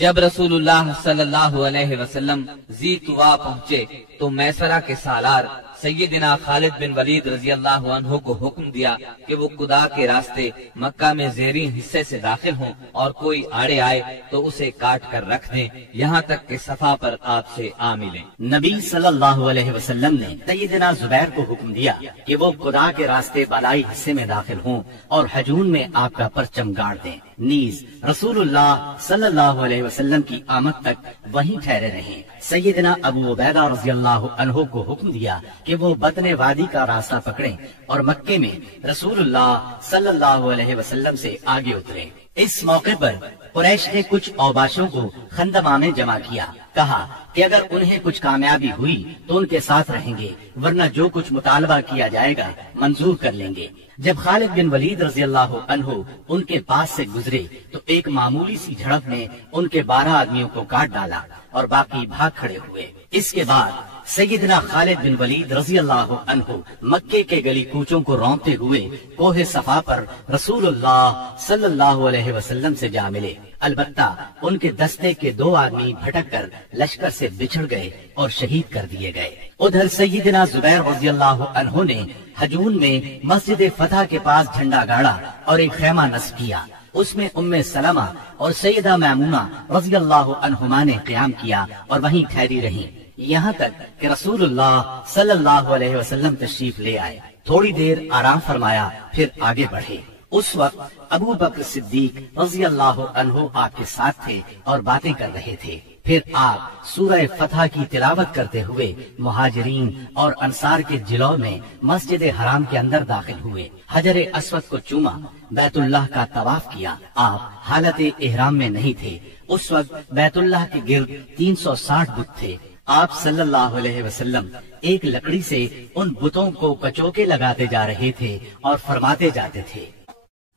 جب رسول اللہ صلی اللہ علیہ وسلم ذی طوا پہنچے تو میسرہ کے سالار سیدنا خالد بن ولید رضی اللہ عنہ کو حکم دیا کہ وہ قدا کے راستے مکہ میں زیرین حصے سے داخل ہوں اور کوئی آڑے آئے تو اسے کاٹ کر رکھ دیں یہاں تک کہ صفا پر آپ سے آ ملیں۔ نبی صلی اللہ علیہ وسلم نے سیدنا زبیر کو حکم دیا کہ وہ قدا کے راستے بالائی حصے میں داخل ہوں اور حجون میں آپ کا پرچم گاڑ دیں، نیز رسول اللہ صلی اللہ علیہ وسلم کی آمد تک وہیں ٹھہرے رہیں۔ سیدنا ابو عبیدہ رضی اللہ عنہ کو حکم دیا کہ وہ بطن وادی کا راستہ پکڑیں اور مکے میں رسول اللہ صلی اللہ علیہ وسلم سے آگے اتریں۔ اس موقع پر قریش نے کچھ اوباشوں کو خندمہ میں جمع کیا، کہا کہ اگر انہیں کچھ کامیابی ہوئی تو ان کے ساتھ رہیں گے، ورنہ جو کچھ مطالبہ کیا جائے گا منظور کر لیں گے۔ جب خالد بن ولید رضی اللہ عنہ ان کے پاس سے گزرے تو ایک معمولی سی جھڑپ نے ان کے 12 آدمیوں کو کاٹ ڈالا اور باقی بھاگ کھڑے ہوئے۔ اس کے بعد سیدنا خالد بن ولید رضی اللہ عنہ مکے کے گلی کوچوں کو رونتے ہوئے کوہ صفا پر رسول اللہ صلی اللہ علیہ وسلم سے جا ملے، البتہ ان کے دستے کے 2 آدمی بھٹک کر لشکر سے بچھڑ گئے اور شہید کر دیے گئے۔ ادھر سیدنا زبیر رضی اللہ عنہ نے حجون میں مسجد فتح کے پاس جھنڈا گاڑا اور ایک خیمہ نصب کیا، اس میں ام سلمہ اور سیدہ میمونہ رضی اللہ عنہما نے قیام کیا اور وہیں ٹھہری رہیں یہاں تک کہ رسول اللہ صلی اللہ علیہ وسلم تشریف لے آئے۔ تھوڑی دیر آرام فرمایا پھر آگے بڑھے۔ اس وقت ابو بکر صدیق رضی اللہ عنہ آپ کے ساتھ تھے اور باتیں کر رہے تھے۔ پھر آپ سورہ فتح کی تلاوت کرتے ہوئے مہاجرین اور انصار کے جلوہ میں مسجد حرام کے اندر داخل ہوئے، حجر اسود کو چوما، بیت اللہ کا طواف کیا۔ آپ حالت احرام میں نہیں تھے، اس وقت بیت اللہ کے گرد 360 بت تھے۔ آپ صلی اللہ علیہ وسلم ایک لکڑی سے ان بتوں کو کچوکے لگاتے جا رہے تھے اور فرماتے جاتے تھے،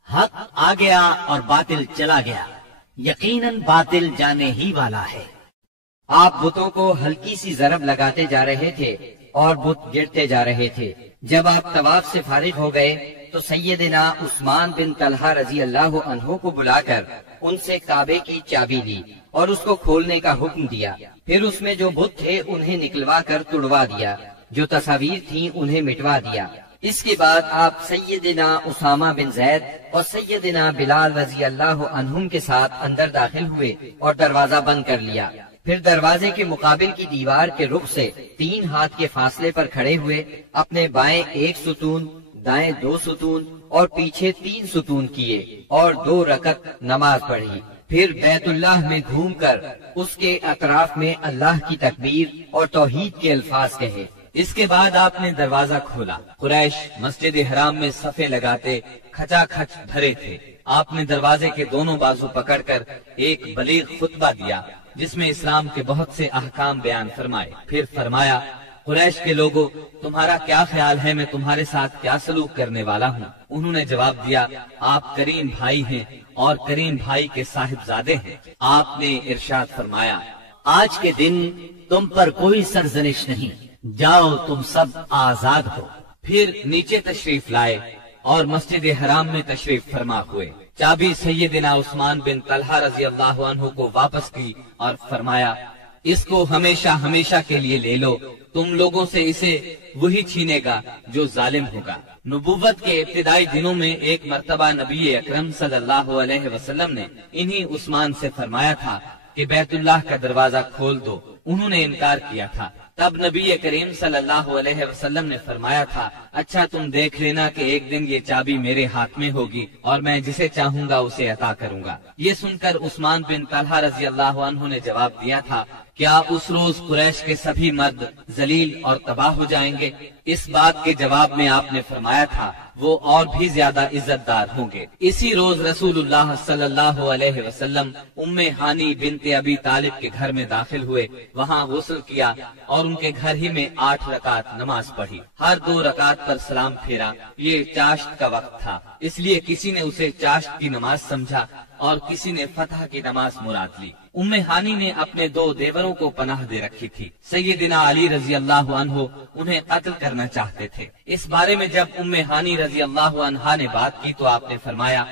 حق آ گیا اور باطل چلا گیا، یقیناً باطل جانے ہی والا ہے۔ آپ بتوں کو ہلکی سی ضرب لگاتے جا رہے تھے اور بت گرتے جا رہے تھے۔ جب آپ طواف سے فارغ ہو گئے تو سیدنا عثمان بن طلحہ رضی اللہ عنہ کو بلا کر ان سے کعبے کی چابی لی اور اس کو کھولنے کا حکم دیا۔ پھر اس میں جو بت تھے انہیں نکلوا کر توڑوا دیا، جو تصاویر تھیں انہیں مٹوا دیا۔ اس کے بعد آپ سیدنا اسامہ بن زید اور سیدنا بلال رضی اللہ عنہم کے ساتھ اندر داخل ہوئے اور دروازہ بند کر لیا۔ پھر دروازے کے مقابل کی دیوار کے رخ سے 3 ہاتھ کے فاصلے پر کھڑے ہوئے اپنے بائیں 1 ستون، دائیں 2 ستون اور پیچھے 3 ستون کیے اور 2 رکعت نماز پڑھی۔ پھر بیت اللہ میں گھوم کر اس کے اطراف میں اللہ کی تکبیر اور توحید کے الفاظ کہے۔ اس کے بعد آپ نے دروازہ کھولا۔ قریش مسجد حرام میں صفے لگاتے کھچا کھچ بھرے تھے۔ آپ نے دروازے کے دونوں بازو پکڑ کر ایک بلیغ خطبہ دیا جس میں اسلام کے بہت سے احکام بیان فرمائے۔ پھر فرمایا، قریش کے لوگوں، تمہارا کیا خیال ہے میں تمہارے ساتھ کیا سلوک کرنے والا ہوں؟ انہوں نے جواب دیا، آپ کریم بھائی ہیں اور کریم بھائی کے صاحبزادے ہیں۔ آپ نے ارشاد فرمایا، آج کے دن تم پر کوئی سرزنش نہیں، جاؤ تم سب آزاد ہو۔ پھر نیچے تشریف لائے اور مسجد حرام میں تشریف فرما ہوئے۔ چابی سیدنا عثمان بن طلحہ رضی اللہ عنہ کو واپس کی اور فرمایا، اس کو ہمیشہ ہمیشہ کے لیے لے لو، تم لوگوں سے اسے وہی چھینے گا جو ظالم ہوگا۔ نبوت کے ابتدائی دنوں میں ایک مرتبہ نبی اکرم صلی اللہ علیہ وسلم نے انہی عثمان سے فرمایا تھا کہ بیت اللہ کا دروازہ کھول دو۔ انہوں نے انکار کیا تھا۔ تب نبی کریم صلی اللہ علیہ وسلم نے فرمایا تھا، اچھا تم دیکھ لینا کہ ایک دن یہ چابی میرے ہاتھ میں ہوگی اور میں جسے چاہوں گا اسے عطا کروں گا۔ یہ سن کر عثمان بن طلحہ رضی اللہ عنہ نے جواب دیا تھا، کیا اس روز قریش کے سبھی مرد ذلیل اور تباہ ہو جائیں گے؟ اس بات کے جواب میں آپ نے فرمایا تھا، وہ اور بھی زیادہ عزت دار ہوں گے۔ اسی روز رسول اللہ صلی اللہ علیہ وسلم ام ہانی بنت ابی طالب کے گھر میں داخل ہوئے، وہاں غسل کیا اور ان کے گھر ہی میں 8 رکعت نماز پڑھی۔ ہر 2 رکعت پر سلام پھیرا۔ یہ چاشت کا وقت تھا، اس لیے کسی نے اسے چاشت کی نماز سمجھا اور کسی نے فتح کی نماز مراد لی۔ ام ہانی نے اپنے 2 دیوروں کو پناہ دے رکھی تھی۔ سیدنا علی رضی اللہ عنہ انہیں قتل کرنا چاہتے تھے۔ اس بارے میں جب ام ہانی رضی اللہ عنہا نے بات کی تو آپ نے فرمایا،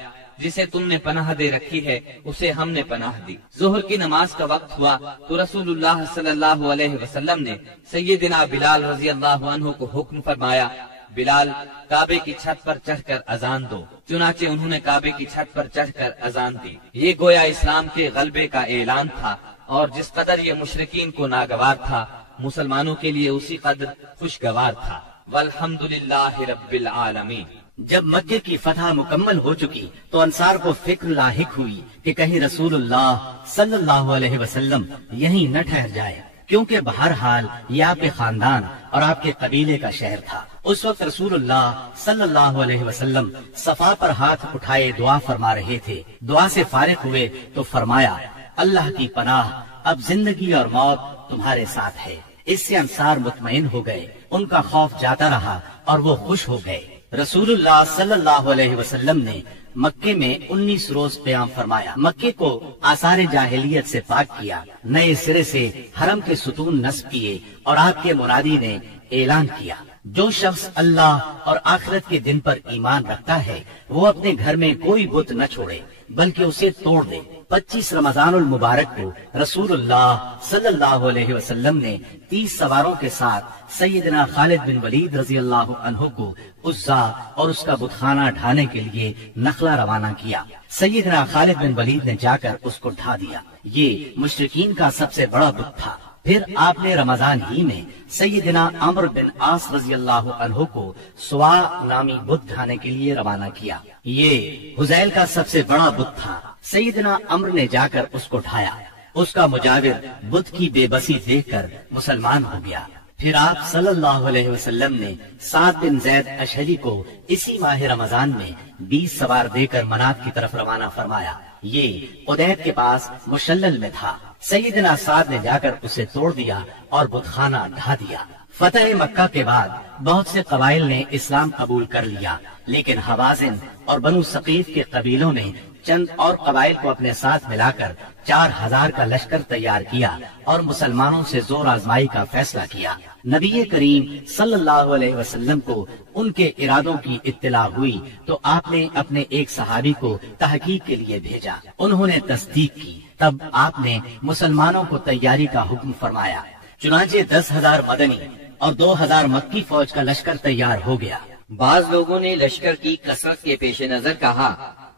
جسے تم نے پناہ دے رکھی ہے اسے ہم نے پناہ دی۔ ظہر کی نماز کا وقت ہوا تو رسول اللہ صلی اللہ علیہ وسلم نے سیدنا بلال رضی اللہ عنہ کو حکم فرمایا، بلال کعبے کی چھت پر چڑھ کر اذان دو۔ چنانچہ انہوں نے کعبے کی چھت پر چڑھ کر اذان دی۔ یہ گویا اسلام کے غلبے کا اعلان تھا، اور جس قدر یہ مشرکین کو ناگوار تھا مسلمانوں کے لیے اسی قدر خوشگوار تھا۔ والحمدللہ رب العالمین۔ جب مکے کی فتح مکمل ہو چکی تو انصار کو فکر لاحق ہوئی کہ کہیں رسول اللہ صلی اللہ علیہ وسلم یہیں نہ ٹھہر جائے، کیونکہ بہرحال یہ آپ کے خاندان اور آپ کے قبیلے کا شہر تھا۔ اس وقت رسول اللہ صلی اللہ علیہ وسلم صفا پر ہاتھ اٹھائے دعا فرما رہے تھے۔ دعا سے فارغ ہوئے تو فرمایا، اللہ کی پناہ، اب زندگی اور موت تمہارے ساتھ ہے۔ اس سے انصار مطمئن ہو گئے، ان کا خوف جاتا رہا اور وہ خوش ہو گئے۔ رسول اللہ صلی اللہ علیہ وسلم نے مکے میں 19 روز قیام فرمایا، مکے کو آثار جاہلیت سے پاک کیا، نئے سرے سے حرم کے ستون نصب کیے، اور آپ کے منادی نے اعلان کیا، جو شخص اللہ اور آخرت کے دن پر ایمان رکھتا ہے وہ اپنے گھر میں کوئی بت نہ چھوڑے بلکہ اسے توڑ دے۔ 25 رمضان المبارک کو رسول اللہ صلی اللہ علیہ وسلم نے 30 سواروں کے ساتھ سیدنا خالد بن ولید رضی اللہ عنہ کو عزا اور اس کا بتخانہ ڈھانے کے لیے نخلا روانہ کیا۔ سیدنا خالد بن ولید نے جا کر اس کو ڈھا دیا۔ یہ مشرکین کا سب سے بڑا بت تھا۔ پھر آپ نے رمضان ہی میں سیدنا عمرو بن عاص رضی اللہ عنہ کو سوا نامی بت ڈھانے کے لیے روانہ کیا۔ یہ حزیل کا سب سے بڑا بت تھا۔ سیدنا عمرو نے جا کر اس کو ڈھایا۔ اس کا مجاور بت کی بے بسی دیکھ کر مسلمان ہو گیا۔ پھر آپ صلی اللہ علیہ وسلم نے سعد بن زید اشہری کو اسی ماہ رمضان میں 20 سوار دے کر منات کی طرف روانہ فرمایا۔ یہ قدید کے پاس مشلل میں تھا۔ سیدنا سعد نے جا کر اسے توڑ دیا اور بتخانہ ڈھا دیا۔ فتح مکہ کے بعد بہت سے قبائل نے اسلام قبول کر لیا، لیکن حوازن اور بنو ثقیف کے قبیلوں نے چند اور قبائل کو اپنے ساتھ ملا کر 4000 کا لشکر تیار کیا اور مسلمانوں سے زور آزمائی کا فیصلہ کیا۔ نبی کریم صلی اللہ علیہ وسلم کو ان کے ارادوں کی اطلاع ہوئی تو آپ نے اپنے ایک صحابی کو تحقیق کے لیے بھیجا۔ انہوں نے تصدیق کی، تب آپ نے مسلمانوں کو تیاری کا حکم فرمایا۔ چنانچہ 10,000 مدنی اور 2000 مکی فوج کا لشکر تیار ہو گیا۔ بعض لوگوں نے لشکر کی کثرت کے پیش نظر کہا،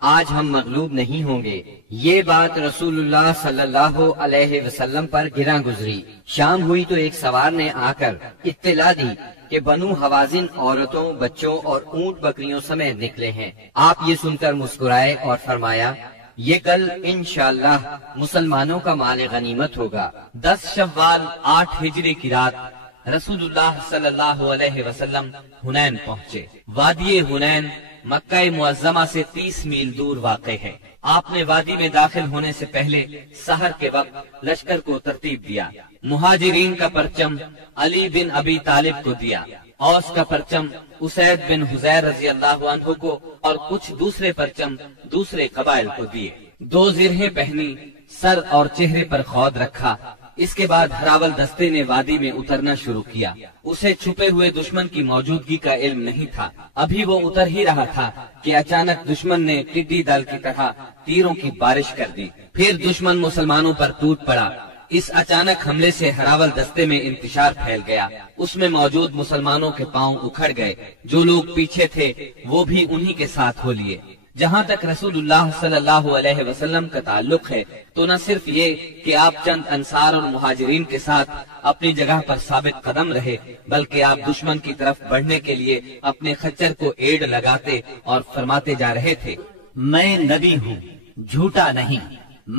آج ہم مغلوب نہیں ہوں گے۔ یہ بات رسول اللہ صلی اللہ علیہ وسلم پر گراں گزری۔ شام ہوئی تو ایک سوار نے آ کر اطلاع دی کہ بنو حوازن عورتوں، بچوں اور اونٹ بکریوں سمیت نکلے ہیں۔ آپ یہ سن کر مسکرائے اور فرمایا، یہ کل انشاءاللہ مسلمانوں کا مال غنیمت ہوگا۔ 10 شوال 8 ہجری کی رات رسول اللہ صلی اللہ علیہ وسلم حنین پہنچے۔ وادی حنین مکہ معظمہ سے 30 میل دور واقع ہے۔ آپ نے وادی میں داخل ہونے سے پہلے سحر کے وقت لشکر کو ترتیب دیا۔ مہاجرین کا پرچم علی بن ابی طالب کو دیا، اوس کا پرچم اسید بن حزیر رضی اللہ عنہ کو، اور کچھ دوسرے پرچم دوسرے قبائل کو دیے۔ 2 زرہیں پہنی، سر اور چہرے پر خود رکھا۔ اس کے بعد ہراول دستے نے وادی میں اترنا شروع کیا۔ اسے چھپے ہوئے دشمن کی موجودگی کا علم نہیں تھا۔ ابھی وہ اتر ہی رہا تھا کہ اچانک دشمن نے ٹڈی دل کی طرح تیروں کی بارش کر دی۔ پھر دشمن مسلمانوں پر ٹوٹ پڑا۔ اس اچانک حملے سے ہراول دستے میں انتشار پھیل گیا۔ اس میں موجود مسلمانوں کے پاؤں اکھڑ گئے۔ جو لوگ پیچھے تھے وہ بھی انہی کے ساتھ ہو لیے۔ جہاں تک رسول اللہ صلی اللہ علیہ وسلم کا تعلق ہے تو نہ صرف یہ کہ آپ چند انصار اور مہاجرین کے ساتھ اپنی جگہ پر ثابت قدم رہے، بلکہ آپ دشمن کی طرف بڑھنے کے لیے اپنے خچر کو ایڑ لگاتے اور فرماتے جا رہے تھے، میں نبی ہوں، جھوٹا نہیں،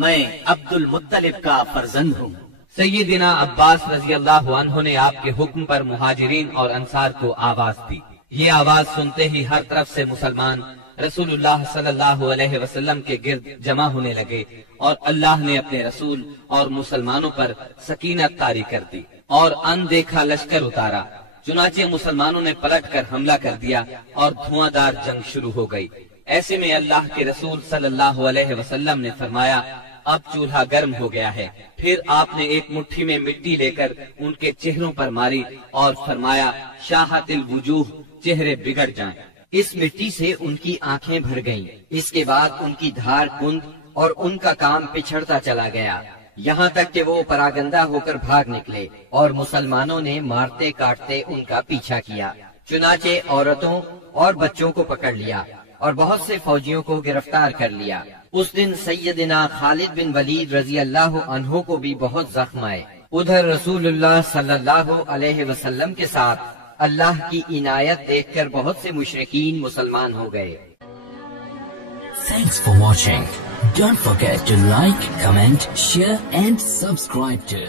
میں عبد المطلب کا فرزند ہوں۔ سیدنا عباس رضی اللہ عنہ نے آپ کے حکم پر مہاجرین اور انصار کو آواز دی۔ یہ آواز سنتے ہی ہر طرف سے مسلمان رسول اللہ صلی اللہ علیہ وسلم کے گرد جمع ہونے لگے، اور اللہ نے اپنے رسول اور مسلمانوں پر سکینت طاری کر دی اور اندیکھا لشکر اتارا۔ چنانچہ مسلمانوں نے پلٹ کر حملہ کر دیا اور دھواں دار جنگ شروع ہو گئی۔ ایسے میں اللہ کے رسول صلی اللہ علیہ وسلم نے فرمایا، اب چولہا گرم ہو گیا ہے۔ پھر آپ نے ایک مٹھی میں مٹی لے کر ان کے چہروں پر ماری اور فرمایا، شاہت الوجوہ، چہرے بگڑ جائیں۔ اس مٹی سے ان کی آنکھیں بھر گئیں۔ اس کے بعد ان کی دھار کند اور ان کا کام پچھڑتا چلا گیا، یہاں تک کہ وہ پراگندہ ہو کر بھاگ نکلے اور مسلمانوں نے مارتے کاٹتے ان کا پیچھا کیا۔ چنانچہ عورتوں اور بچوں کو پکڑ لیا اور بہت سے فوجیوں کو گرفتار کر لیا۔ اس دن سیدنا خالد بن ولید رضی اللہ عنہ کو بھی بہت زخم آئے۔ ادھر رسول اللہ صلی اللہ علیہ وسلم کے ساتھ اللہ کی عنایت دیکھ کر بہت سے مشرکین مسلمان ہو گئے۔ Thanks for watching. Don't forget to like, comment, share and subscribe to